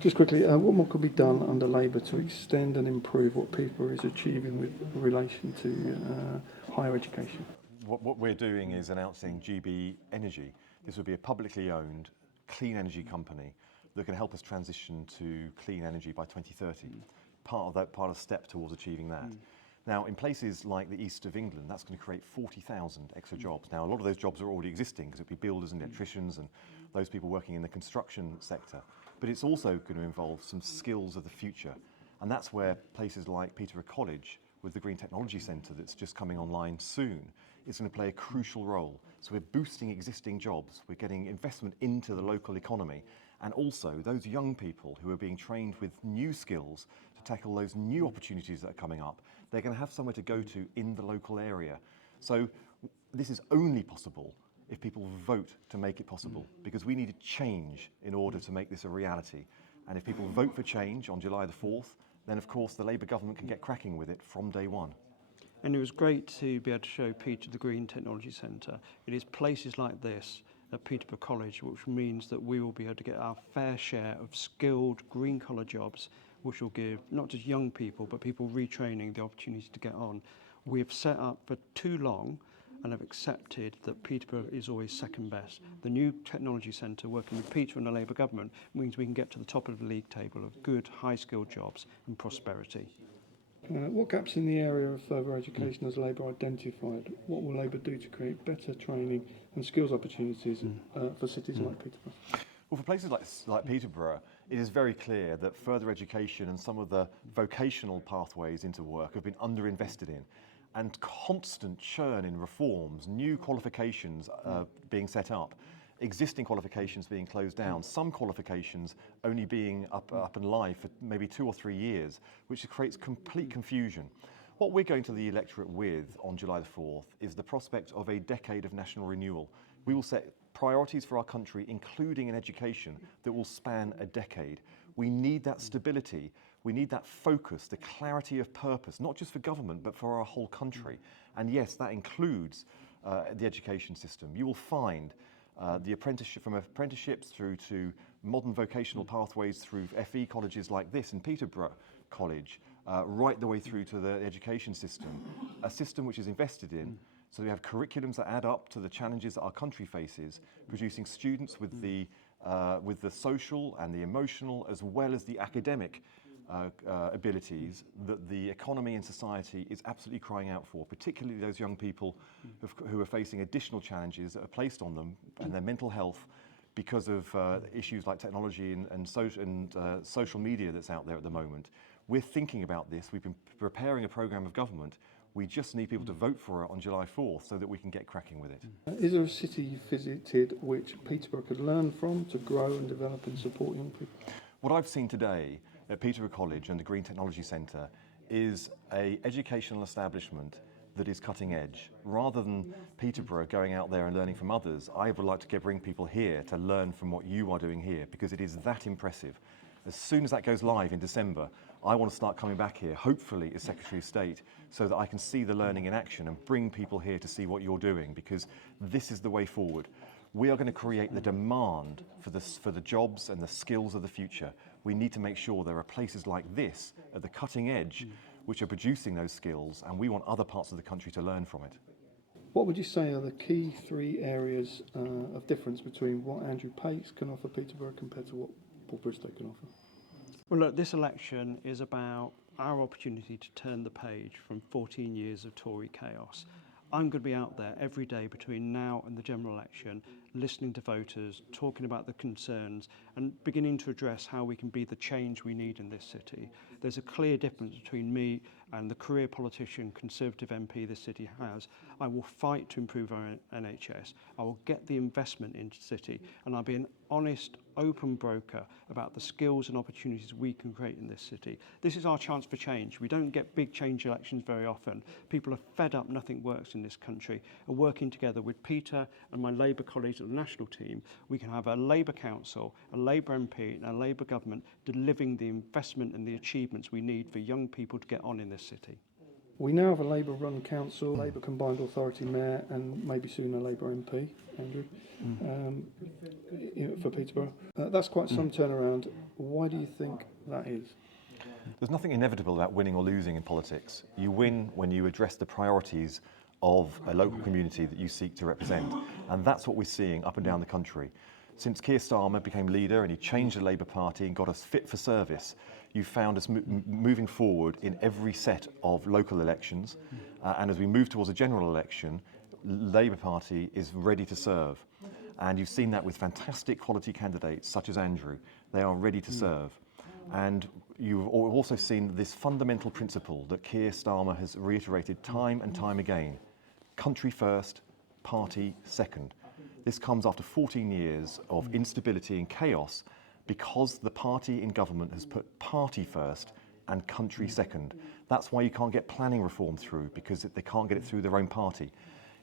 Just quickly, what more could be done under Labour to extend and improve what Peterborough is achieving with relation to higher education? What we're doing is announcing GB Energy. This would be a publicly owned clean energy company that can help us transition to clean energy by 2030. Part of the step towards achieving that. Now, in places like the east of England, that's going to create 40,000 extra jobs. Now, a lot of those jobs are already existing because it'd be builders and electricians and those people working in the construction sector. But it's also going to involve some skills of the future. And that's where places like Peterborough College, with the Green Technology Centre that's just coming online soon, is going to play a crucial role. So we're boosting existing jobs, we're getting investment into the local economy, and also those young people who are being trained with new skills to tackle those new opportunities that are coming up, they're going to have somewhere to go to in the local area. So this is only possible if people vote to make it possible, because we need a change in order to make this a reality. And if people vote for change on July the 4th, then of course the Labour government can get cracking with it from day one. And it was great to be able to show Peter the Green Technology Centre. It is places like this at Peterborough College which means that we will be able to get our fair share of skilled green collar jobs, which will give not just young people but people retraining the opportunity to get on. We have set up for too long and have accepted that Peterborough is always second best. The new technology centre working with Peter and the Labour government means we can get to the top of the league table of good high skilled jobs and prosperity. What gaps in the area of further education has Labour identified? What will Labour do to create better training and skills opportunities for cities like Peterborough? Well, for places like Peterborough, it is very clear that further education and some of the vocational pathways into work have been underinvested in, and constant churn in reforms, new qualifications being set up, existing qualifications being closed down, some qualifications only being up and live for maybe 2 or 3 years, which creates complete confusion. What we're going to the electorate with on July the 4th is the prospect of a decade of national renewal. We will set priorities for our country, including in education, that will span a decade. We need that stability, we need that focus, the clarity of purpose, not just for government, but for our whole country. And yes, that includes the education system. You will find the apprenticeship, from apprenticeships through to modern vocational pathways through FE colleges like this in Peterborough College, right the way through to the education system, a system which is invested in, so we have curriculums that add up to the challenges that our country faces, producing students with the social and the emotional as well as the academic abilities that the economy and society is absolutely crying out for, particularly those young people who are facing additional challenges that are placed on them and their mental health because of issues like technology and social media that's out there at the moment. We're thinking about this. We've been preparing a programme of government. We just need people to vote for it on July 4th so that we can get cracking with it. Is there a city you visited which Peterborough could learn from to grow and develop and support young people? What I've seen today at Peterborough College and the Green Technology Centre is an educational establishment that is cutting edge. Rather than Peterborough going out there and learning from others, I would like to bring people here to learn from what you are doing here, because it is that impressive. As soon as that goes live in December, I want to start coming back here, hopefully as Secretary of State, so that I can see the learning in action and bring people here to see what you're doing, because this is the way forward. We are going to create the demand for the jobs and the skills of the future. We need to make sure there are places like this at the cutting edge which are producing those skills, and we want other parts of the country to learn from it. What would you say are the key 3 areas of difference between what Andrew Pakes can offer Peterborough compared to what Paul Bristow can offer? Well, look, this election is about our opportunity to turn the page from 14 years of Tory chaos. I'm going to be out there every day between now and the general election, listening to voters, talking about the concerns and beginning to address how we can be the change we need in this city. There's a clear difference between me and the career politician, Conservative MP this city has. I will fight to improve our NHS. I will get the investment into the city, and I'll be an honest, open broker about the skills and opportunities we can create in this city. This is our chance for change. We don't get big change elections very often. People are fed up, nothing works in this country. And working together with Peter and my Labour colleagues at the national team, we can have a Labour council, a Labour MP and a Labour government delivering the investment and the achievements we need for young people to get on in this city. We now have a Labour-run council, Labour combined authority mayor, and maybe soon a Labour MP, Andrew, for Peterborough. That's quite some turnaround. Why do you think that is? There's nothing inevitable about winning or losing in politics. You win when you address the priorities of a local community that you seek to represent. And that's what we're seeing up and down the country. Since Keir Starmer became leader and he changed the Labour Party and got us fit for service, you found us moving forward in every set of local elections. And as we move towards a general election, Labour Party is ready to serve. And you've seen that with fantastic quality candidates such as Andrew. They are ready to serve. And you've also seen this fundamental principle that Keir Starmer has reiterated time and time again. Country first, party second. This comes after 14 years of instability and chaos because the party in government has put party first and country second. That's why you can't get planning reform through, because they can't get it through their own party.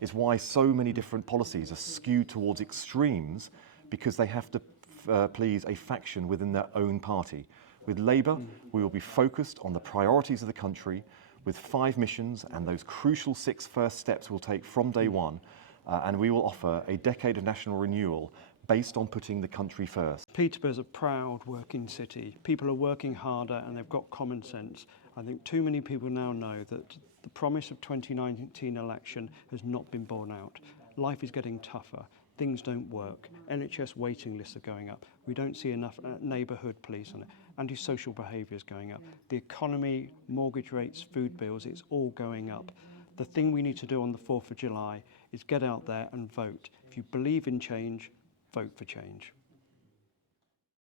It's why so many different policies are skewed towards extremes, because they have to please a faction within their own party. With Labour, we will be focused on the priorities of the country with 5 missions, and those crucial 6 first steps we'll take from day one, and we will offer a decade of national renewal based on putting the country first. Peterborough's a proud working city. People are working harder and they've got common sense. I think too many people now know that the promise of 2019 election has not been borne out. Life is getting tougher. Things don't work. NHS waiting lists are going up. We don't see enough neighbourhood police on it. Antisocial behaviour is going up. The economy, mortgage rates, food bills, it's all going up. The thing we need to do on the 4th of July is get out there and vote. If you believe in change, vote for change.